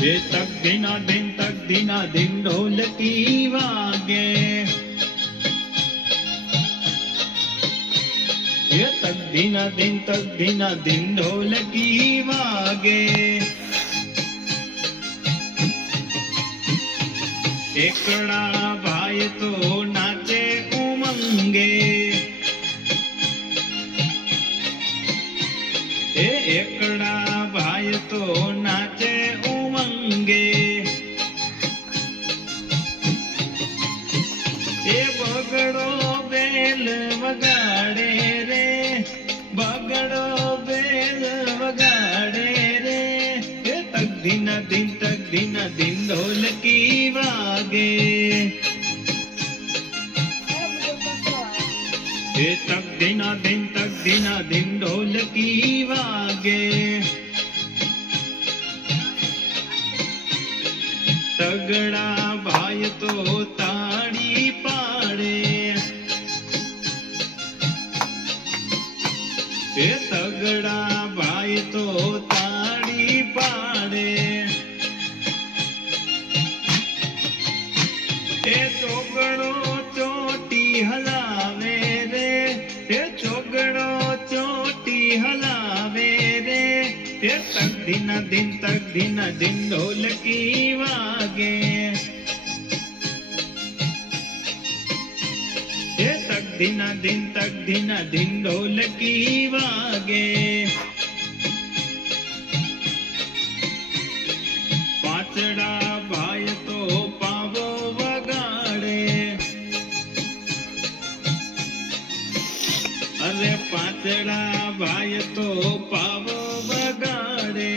ये तक दिना दिन ढोलकी वागे। ये तक दिना दिन ढोलकी वागे। एकड़ा भाई तो नाचे उमंगे। एकड़ा भाई तो नाचे उमंगे। ए बगड़ो बेल वगाड़े रे, बगड़ो बेल वगाड़े रे। ए तक दिना दिन ढोलकी वागे। ए तक दिना दिन ढोलकी वागे। तगड़ा भाई तो ताड़ी पाड़े। ए तगड़ा भाई तो ताड़ी पाड़े। ए चोगड़ो चोटी हलावे रे, ए चोगड़ो चोटी हलावे रे। ए तक दिना दिन ढोलकी वागे। ए तक दिना दिन ढोलकी वागे। पाचड़ा भाई तो पावो वगाड़े। अरे पाचड़ा भाई तो पावो वगाड़े।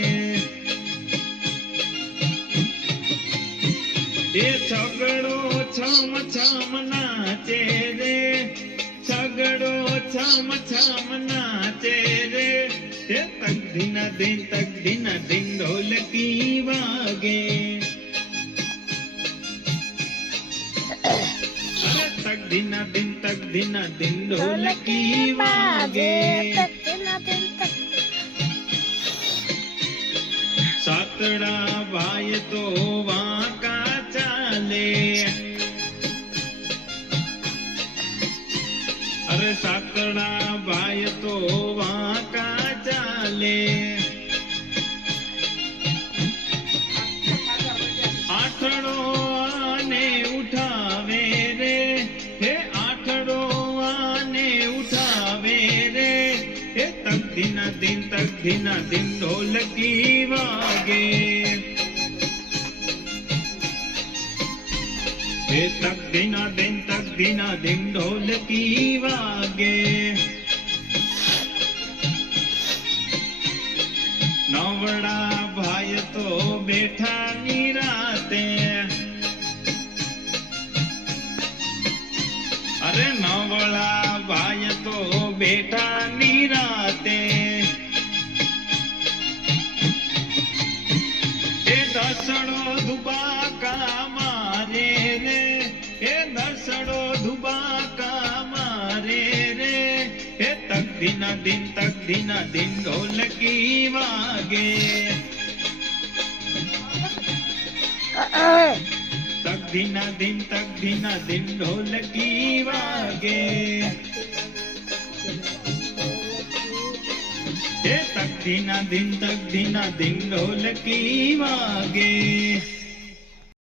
ये छगड़ो छम नाचे रे, छगड़ो छम नाचे रे। ये तक दिना दिन ढोलकी वागे। अरे तक दिना दिन ढोलकी वागे। सातड़ा भाई तो वाका चाले। अरे सातड़ा भाई तो वाका चाले। आठड़ो आने उठावे रे, हे आठड़ो आने उठावे रे। हे तक दिना दिन ढोलकी वागे। हे तक दिना दिन ढोलकी वागे। नवड़ा भाई तो बैठा निराते। अरे नवड़ा भाई तो बैठा निराते। ए दसड़ो धुबाका मारे रे, ए दसड़ो धुबाका मारे रे। ए तक दिना दिन ढोलकी वागे। तक दिना दिन ढोलकी वागे। ए तक दिना दिन ढोलकी वागे।